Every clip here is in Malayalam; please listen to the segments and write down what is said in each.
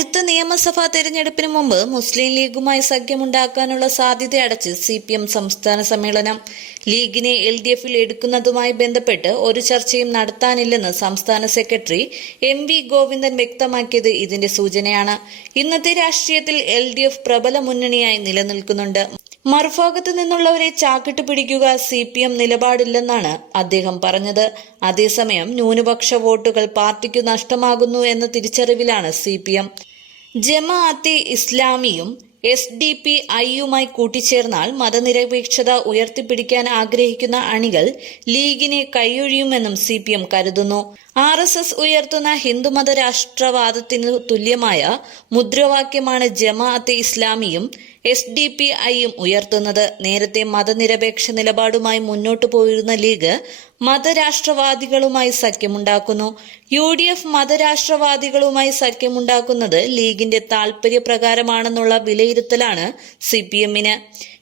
അടുത്ത നിയമസഭാ തെരഞ്ഞെടുപ്പിന് മുമ്പ് മുസ്ലിം ലീഗുമായി സഖ്യമുണ്ടാക്കാനുള്ള സാധ്യത അടച്ച് സി പി എം സംസ്ഥാന സമ്മേളനം. ലീഗിനെ എൽ ഡി എഫിൽ എടുക്കുന്നതുമായി ബന്ധപ്പെട്ട് ഒരു ചർച്ചയും നടത്താനില്ലെന്ന് സംസ്ഥാന സെക്രട്ടറി എം വി ഗോവിന്ദൻ വ്യക്തമാക്കിയത് ഇതിന്റെ സൂചനയാണ്. ഇന്നത്തെ രാഷ്ട്രീയത്തിൽ എൽ ഡി എഫ് പ്രബല മുന്നണിയായി നിലനിൽക്കുന്നുണ്ട്. മറുഭാഗത്ത് നിന്നുള്ളവരെ ചാക്കിട്ട് പിടിക്കുക സി പി എം നിലപാടില്ലെന്നാണ് അദ്ദേഹം പറഞ്ഞത്. അതേസമയം ന്യൂനപക്ഷ വോട്ടുകൾ പാർട്ടിക്ക് നഷ്ടമാകുന്നു എന്ന തിരിച്ചറിവിലാണ് സി പി എം ജമാഅത്തെ ഇസ്ലാമിയും എസ് ഡി പി ഐയുമായി കൂട്ടിച്ചേർന്നാൽ മതനിരപേക്ഷത ഉയർത്തിപ്പിടിക്കാൻ ആഗ്രഹിക്കുന്ന അണികൾ ലീഗിനെ കൈയൊഴിയുമെന്നും സി പി എം കരുതുന്നു. ആർ എസ് എസ് ഉയർത്തുന്ന ഹിന്ദുമത രാഷ്ട്രവാദത്തിന് തുല്യമായ മുദ്രാവാക്യമാണ് ജമാഅത്തെ ഇസ്ലാമിയും എസ് ഡി പി ഐയും ഉയർത്തുന്നത്. നേരത്തെ മതനിരപേക്ഷ നിലപാടുമായി മുന്നോട്ടു പോയിരുന്ന ലീഗ് മതരാഷ്ട്രവാദികളുമായി സഖ്യമുണ്ടാക്കുന്നു. യു ഡി എഫ് മതരാഷ്ട്രവാദികളുമായി സഖ്യമുണ്ടാക്കുന്നത് ലീഗിന്റെ താൽപര്യപ്രകാരമാണെന്നുള്ള വിലയിരുത്തലാണ് സി പി എമ്മിന്.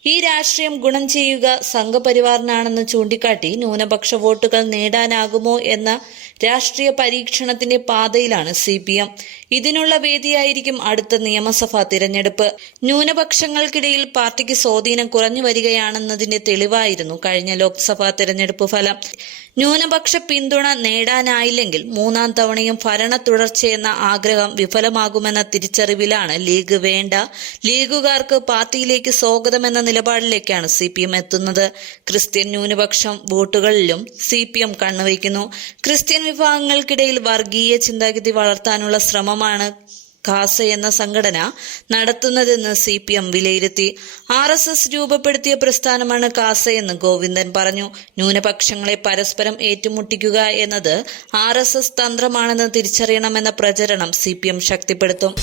ഈ രാഷ്ട്രീയം ഗുണം ചെയ്യുക സംഘപരിവാറിനാണെന്ന് ചൂണ്ടിക്കാട്ടി ന്യൂനപക്ഷ വോട്ടുകൾ നേടാനാകുമോ എന്ന രാഷ്ട്രീയ പരീക്ഷണത്തിന്റെ പാതയിലാണ് സി പി എം ഇതിനുള്ള വേദിയായിരിക്കും അടുത്ത നിയമസഭാ തിരഞ്ഞെടുപ്പ്. ന്യൂനപക്ഷങ്ങൾക്കിടയിൽ പാർട്ടിക്ക് സ്വാധീനം കുറഞ്ഞു വരികയാണെന്നതിന്റെ തെളിവായിരുന്നു കഴിഞ്ഞ ലോക്സഭാ തിരഞ്ഞെടുപ്പ് ഫലം. ന്യൂനപക്ഷ പിന്തുണ നേടാനായില്ലെങ്കിൽ മൂന്നാം തവണയും ഭരണ തുടർച്ചയെന്ന ആഗ്രഹം വിഫലമാകുമെന്ന തിരിച്ചറിവിലാണ് ലീഗ് വേണ്ട. ലീഗുകാർക്ക് പാർട്ടിയിലേക്ക് സ്വാഗതമെന്ന നിലപാടിലേക്കാണ് സി പി എം എത്തുന്നത്. ക്രിസ്ത്യൻ ന്യൂനപക്ഷം വോട്ടുകളിലും സി പി എം കണ്ണുവയ്ക്കുന്നു. ക്രിസ്ത്യൻ വിഭാഗങ്ങൾക്കിടയിൽ വർഗീയ ചിന്താഗതി വളർത്താനുള്ള ശ്രമമാണ് ഖാസ എന്ന സംഘടന നടത്തുന്നതെന്ന് സി പി എം വിലയിരുത്തി. ആർ എസ് എസ് രൂപപ്പെടുത്തിയ പ്രസ്ഥാനമാണ് കാസ എന്ന് ഗോവിന്ദൻ പറഞ്ഞു. ന്യൂനപക്ഷങ്ങളെ പരസ്പരം ഏറ്റുമുട്ടിക്കുക എന്നത് ആർ എസ് എസ് തന്ത്രമാണെന്ന് തിരിച്ചറിയണമെന്ന പ്രചരണം സി പി എം ശക്തിപ്പെടുത്തും.